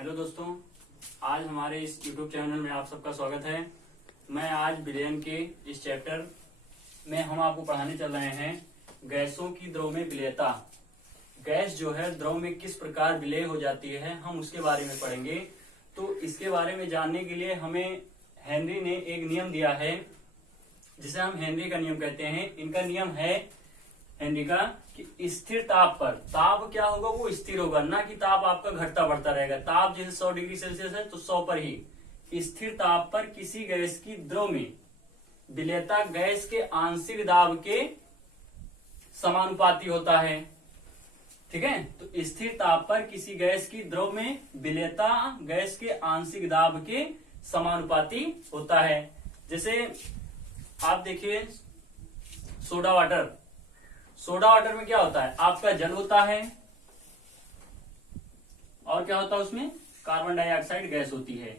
Hello दोस्तों, आज हमारे इस YouTube चैनल में आप सबका स्वागत है। मैं आज विलयन के इस चैप्टर में हम आपको पढ़ाने चल रहे हैं गैसों की द्रव में विलेयता। गैस जो है द्रव में किस प्रकार विलेय हो जाती है, हम उसके बारे में पढ़ेंगे। तो इसके बारे में जानने के लिए हमें हेनरी ने एक नियम दिया है जिसे हम हेनरी का नियम कहते हैं। इनका नियम है हेनरी का कि स्थिर ताप पर, ताप क्या होगा, वो स्थिर होगा, ना कि ताप आपका घटता बढ़ता रहेगा। ताप जैसे 100 डिग्री सेल्सियस है तो 100 पर ही। स्थिर ताप पर किसी गैस की द्रव में विलेयता गैस के आंशिक दाब के समानुपाती होता है। ठीक है, तो स्थिर ताप पर किसी गैस की द्रव में विलेयता गैस के आंशिक दाब के समानुपाती होता है। जैसे आप देखिए सोडा वाटर, सोडा वाटर में क्या होता है, आपका जल होता है और क्या होता है उसमें कार्बन डाइऑक्साइड गैस होती है।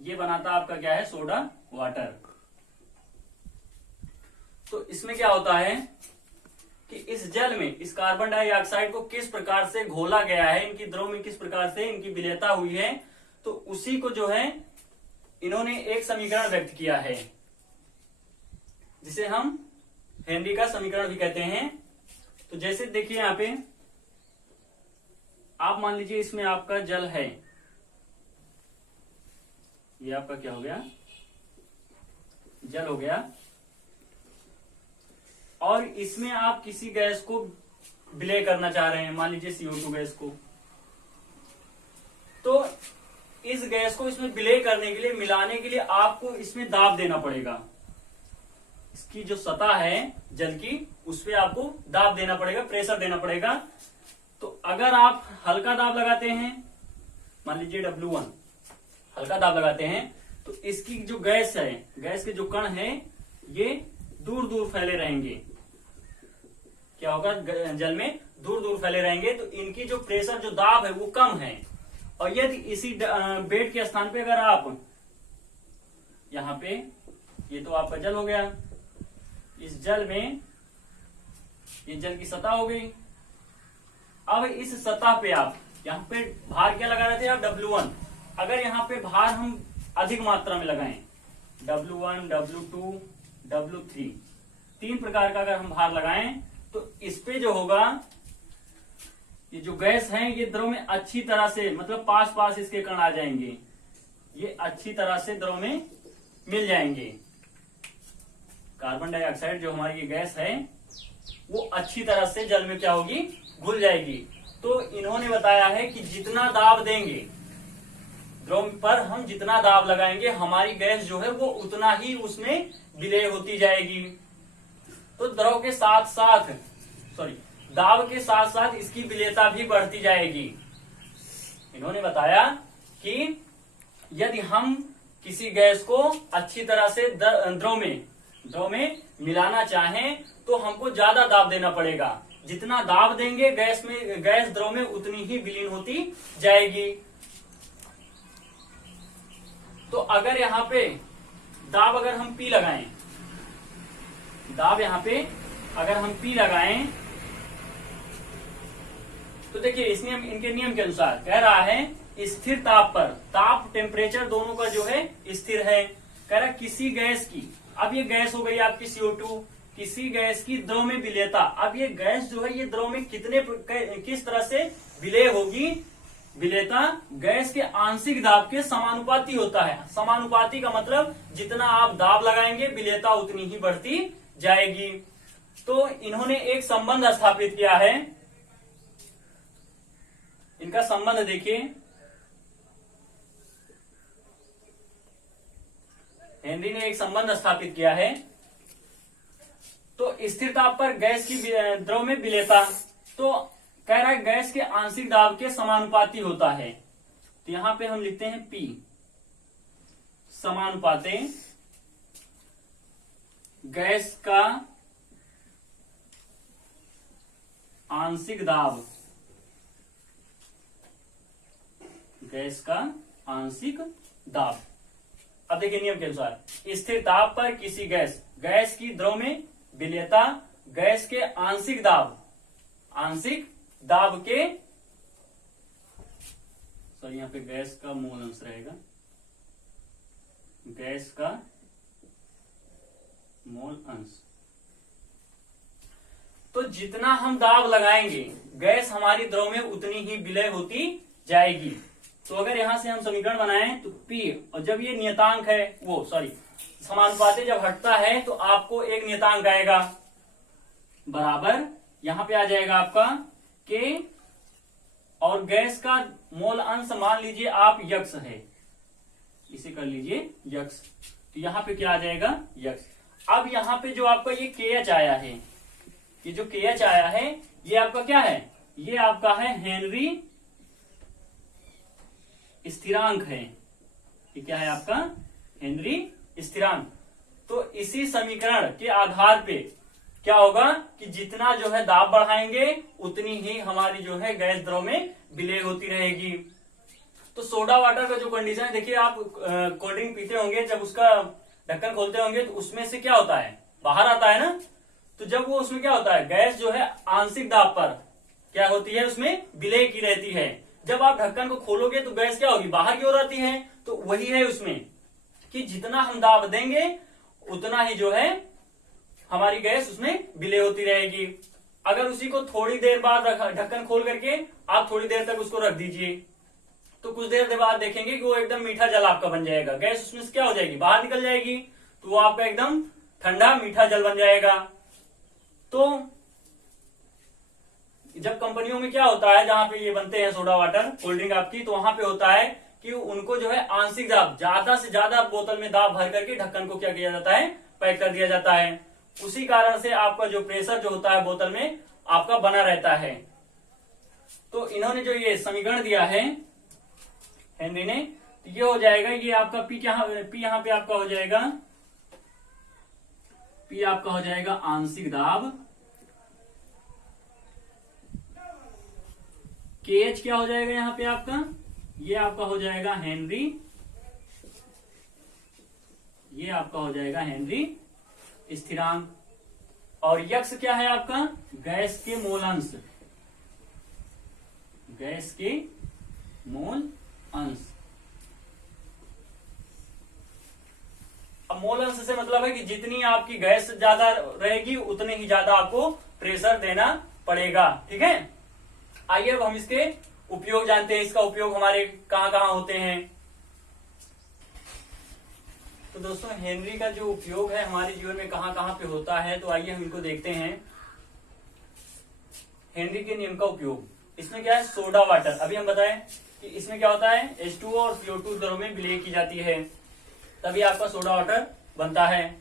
ये बनाता आपका क्या है, सोडा वाटर। तो इसमें क्या होता है कि इस जल में इस कार्बन डाइऑक्साइड को किस प्रकार से घोला गया है, इनकी द्रव में किस प्रकार से इनकी विलेयता हुई है, तो उसी को जो है इन्होंने एक समीकरण व्यक्त किया है जिसे हम हेनरी का समीकरण भी कहते हैं। तो जैसे देखिए यहां पे आप मान लीजिए इसमें आपका जल है, ये आपका क्या हो गया, जल हो गया, और इसमें आप किसी गैस को विलय करना चाह रहे हैं, मान लीजिए CO2 गैस को। तो इस गैस को इसमें विलय करने के लिए, मिलाने के लिए आपको इसमें दाब देना पड़ेगा। इसकी जो सतह है जल की, उस पर आपको दाब देना पड़ेगा, प्रेशर देना पड़ेगा। तो अगर आप हल्का दाब लगाते हैं, मान लीजिए W1, हल्का दाब लगाते हैं, तो इसकी जो गैस है, गैस के जो कण हैं, ये दूर दूर फैले रहेंगे। क्या होगा, जल में दूर दूर फैले रहेंगे, तो इनकी जो प्रेशर, जो दाब है, वो कम है। और यदि इसी बेड के स्थान पे अगर आप यहां पे, ये तो आपका जल हो गया, इस जल में ये जल की सतह हो गई। अब इस सतह पे आप यहाँ पे भार क्या लगा रहे थे आप, W1। अगर यहाँ पे भार हम अधिक मात्रा में लगाएं, W1, W2, W3, 3 प्रकार का अगर हम भार लगाएं, तो इस पे जो होगा, ये जो गैस है ये द्रव में अच्छी तरह से, मतलब पास पास इसके कण आ जाएंगे, ये अच्छी तरह से द्रव में मिल जाएंगे। कार्बन डाइऑक्साइड जो हमारी ये गैस है वो अच्छी तरह से जल में क्या होगी, घुल जाएगी। तो इन्होंने बताया है कि जितना दाब देंगे द्रव पर, हम जितना दाब लगाएंगे, हमारी गैस जो है वो उतना ही उसमें विलय होती जाएगी। तो द्रव के साथ साथ, दाब के साथ साथ इसकी विलेयता भी बढ़ती जाएगी। इन्होंने बताया कि यदि हम किसी गैस को अच्छी तरह से द्रव में मिलाना चाहें तो हमको ज्यादा दाब देना पड़ेगा। जितना दाब देंगे गैस द्रव में उतनी ही विलीन होती जाएगी। तो अगर यहाँ पे दाब अगर हम P लगाएं, दाब यहाँ पे अगर हम P लगाएं, तो देखिए इस नियम, इनके नियम के अनुसार कह रहा है स्थिर ताप पर, ताप टेम्परेचर दोनों का जो है स्थिर है। कह रहा किसी गैस की, अब ये गैस हो गई आपकी CO2, किसी गैस की द्रव में विलेयता। अब ये गैस जो है ये द्रव में किस तरह से विलय होगी, विलेयता गैस के आंशिक दाब के समानुपाती होता है। समानुपाती का मतलब जितना आप दाब लगाएंगे विलेयता उतनी ही बढ़ती जाएगी। तो इन्होंने एक संबंध स्थापित किया है, इनका संबंध देखिए, हेनरी ने एक संबंध स्थापित किया है। तो स्थिर ताप पर गैस की द्रव में विलेयता, तो कह रहा है गैस के आंशिक दाब के समानुपाती होता है। तो यहां पे हम लिखते हैं P, समानुपाते गैस का आंशिक दाब, गैस का आंशिक दाब। अब देखिए नियम के अनुसार स्थिर ताप पर किसी गैस की द्रव में विलेयता गैस के आंशिक दाब के सॉरी यहाँ पे गैस का मोल अंश रहेगा, गैस का मोल अंश। तो जितना हम दाब लगाएंगे गैस हमारी द्रव में उतनी ही विलय होती जाएगी। तो अगर यहां से हम समीकरण बनाएं तो P, और जब ये नियतांक है वो सॉरी समानुपाती जब हटता है तो आपको एक नियतांक आएगा बराबर, यहां पे आ जाएगा आपका K, और गैस का मोल अंश मान लीजिए आप यक्स है, इसे कर लीजिए यक्स, तो यहां पे क्या आ जाएगा यक्स। अब यहां पे जो आपका ये KH आया है, ये जो KH आया है ये आपका क्या है, ये आपका है हेनरी स्थिरांक है, ये क्या है आपका हेनरी स्थिरांक। तो इसी समीकरण के आधार पे क्या होगा कि जितना जो है दाब बढ़ाएंगे उतनी ही हमारी जो है गैस द्रव में विलय होती रहेगी। तो सोडा वाटर का जो कंडीशन है, देखिए आप कोल्ड ड्रिंक पीते होंगे, जब उसका ढक्कन खोलते होंगे तो उसमें से क्या होता है, बाहर आता है ना, तो जब वो उसमें क्या होता है, गैस जो है आंशिक दाब पर क्या होती है, उसमें विलय की रहती है। जब आप ढक्कन को खोलोगे तो गैस क्या होगी, बाहर की ओर आती है। तो वही है उसमें कि जितना हम दाब देंगे उतना ही जो है हमारी गैस उसमें विलय होती रहेगी। अगर उसी को थोड़ी देर बाद ढक्कन खोल करके आप थोड़ी देर तक उसको रख दीजिए, तो कुछ देर बाद देखेंगे कि वो एकदम मीठा जल आपका बन जाएगा, गैस उसमें से क्या हो जाएगी, बाहर निकल जाएगी, तो वो आपका एकदम ठंडा मीठा जल बन जाएगा। तो जब कंपनियों में क्या होता है, जहां पे ये बनते हैं सोडा वाटर कोल्ड ड्रिंक आपकी, तो वहां पे होता है कि उनको जो है आंशिक दाब, ज्यादा से ज्यादा बोतल में दाब भर करके ढक्कन को क्या किया जाता है, पैक कर दिया जाता है। उसी कारण से आपका जो प्रेशर जो होता है बोतल में आपका बना रहता है। तो इन्होंने जो ये समीकरण दिया है हेनरी ने, तो ये हो जाएगा, ये आपका पी यहाँ पे आपका हो जाएगा, पी आपका हो जाएगा आंशिक दाब, KH क्या हो जाएगा यहाँ पे आपका, ये आपका हो जाएगा हेनरी, ये आपका हो जाएगा हेनरी स्थिरांक, और यक्स क्या है आपका, गैस के मोल अंश, गैस के मोल अंश। अब मोल अंश से मतलब है कि जितनी आपकी गैस ज्यादा रहेगी उतने ही ज्यादा आपको प्रेशर देना पड़ेगा। ठीक है, आइए अब हम इसके उपयोग जानते हैं, इसका उपयोग हमारे कहां कहां होते हैं। तो दोस्तों हेनरी का जो उपयोग है हमारे जीवन में कहां कहां पे होता है, तो आइए हम इनको देखते हैं। हेनरी के नियम का उपयोग, इसमें क्या है, सोडा वाटर, अभी हम बताएं कि इसमें क्या होता है, H2O और CO2 द्रव में विलय की जाती है, तभी आपका सोडा वाटर बनता है।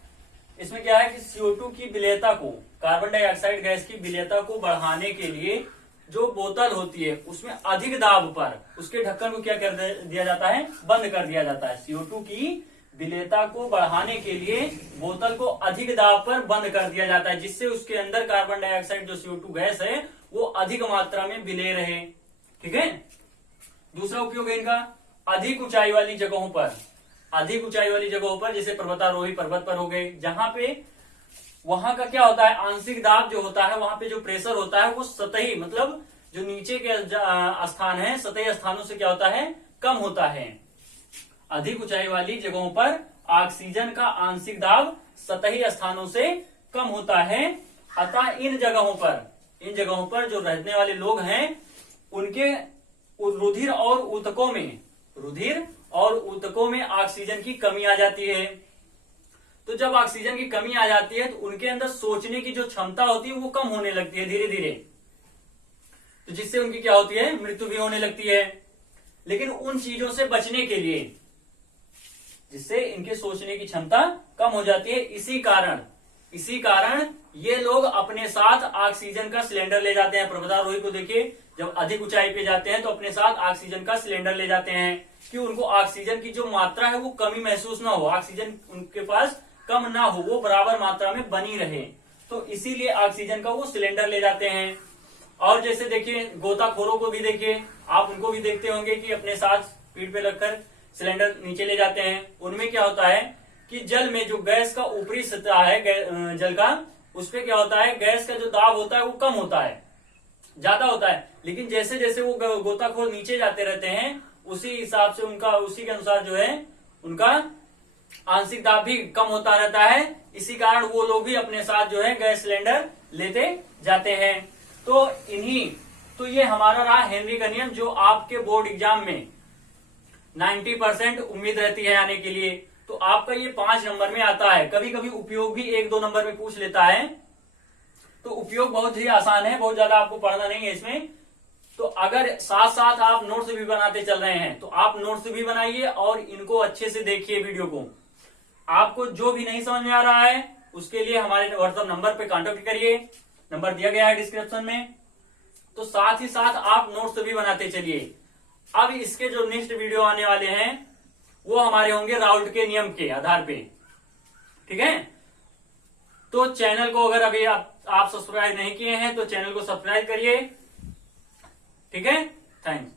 इसमें क्या है कि CO2 की विलयता को, कार्बन डाइऑक्साइड गैस की विलयता को बढ़ाने के लिए जो बोतल होती है उसमें अधिक दाब पर उसके ढक्कन को क्या कर दिया जाता है, बंद कर दिया जाता है। CO2 की विलयता को बढ़ाने के लिए बोतल को अधिक दाब पर बंद कर दिया जाता है, जिससे उसके अंदर कार्बन डाइऑक्साइड जो CO2 गैस है वो अधिक मात्रा में विलय रहे। ठीक है, दूसरा उपयोग है इनका, अधिक ऊंचाई वाली जगहों पर, अधिक ऊंचाई वाली जगहों पर जैसे पर्वतारोही पर्वत पर हो गए, जहां पे वहां का क्या होता है, आंशिक दाब जो होता है, वहां पे जो प्रेशर होता है वो सतही मतलब जो नीचे के स्थान है सतही स्थानों से क्या होता है, कम होता है। अधिक ऊंचाई वाली जगहों पर ऑक्सीजन का आंशिक दाब सतही स्थानों से कम होता है, अतः इन जगहों पर जो रहने वाले लोग हैं उनके रुधिर और ऊतकों में ऑक्सीजन की कमी आ जाती है। तो जब ऑक्सीजन की कमी आ जाती है तो उनके अंदर सोचने की जो क्षमता होती है वो कम होने लगती है धीरे धीरे, तो जिससे उनकी क्या होती है, मृत्यु भी होने लगती है। लेकिन उन चीजों से बचने के लिए, जिससे इनके सोचने की क्षमता कम हो जाती है, इसी कारण ये लोग अपने साथ ऑक्सीजन का सिलेंडर ले जाते हैं। पर्वतारोही को देखिए, जब अधिक ऊंचाई पे जाते हैं तो अपने साथ ऑक्सीजन का सिलेंडर ले जाते हैं कि उनको ऑक्सीजन की जो मात्रा है वो कमी महसूस ना हो, ऑक्सीजन उनके पास कम ना हो, वो बराबर मात्रा में बनी रहे, तो इसीलिए ऑक्सीजन का वो सिलेंडर ले जाते हैं। और जैसे देखिए गोताखोरों को भी देखिए, आप उनको भी देखते होंगे कि अपने साथ पीठ पे रखकर सिलेंडर नीचे ले जाते हैं। उनमें क्या होता है कि जल में जो गैस का ऊपरी सतह है जल का, उस पे क्या होता है, गैस का जो दाब होता है वो कम होता है, ज्यादा होता है। लेकिन जैसे जैसे वो गोताखोर नीचे जाते रहते हैं उसी हिसाब से उनका उसी के अनुसार जो है उनका आंशिक दाब भी कम होता रहता है। इसी कारण वो लोग भी अपने साथ जो है गैस सिलेंडर लेते जाते हैं। तो ये हमारा रहा हेनरी का नियम, जो आपके बोर्ड एग्जाम में 90% उम्मीद रहती है आने के लिए। तो आपका ये 5 नंबर में आता है। कभी कभी उपयोग भी 1-2 नंबर में पूछ लेता है। तो उपयोग बहुत ही आसान है, बहुत ज्यादा आपको पढ़ना नहीं है इसमें। तो अगर साथ साथ आप नोट्स भी बनाते चल रहे हैं तो आप नोट्स भी बनाइए और इनको अच्छे से देखिए वीडियो को। आपको जो भी नहीं समझ में आ रहा है उसके लिए हमारे व्हाट्सएप नंबर पे कांटेक्ट करिए, नंबर दिया गया है डिस्क्रिप्शन में। तो साथ ही साथ आप नोट्स भी बनाते चलिए। अब इसके जो नेक्स्ट वीडियो आने वाले हैं वो हमारे होंगे राउल्ट के नियम के आधार पे, ठीक है। तो चैनल को अगर अभी आप सब्सक्राइब नहीं किए हैं तो चैनल को सब्सक्राइब करिए, ठीक है। थैंक्स।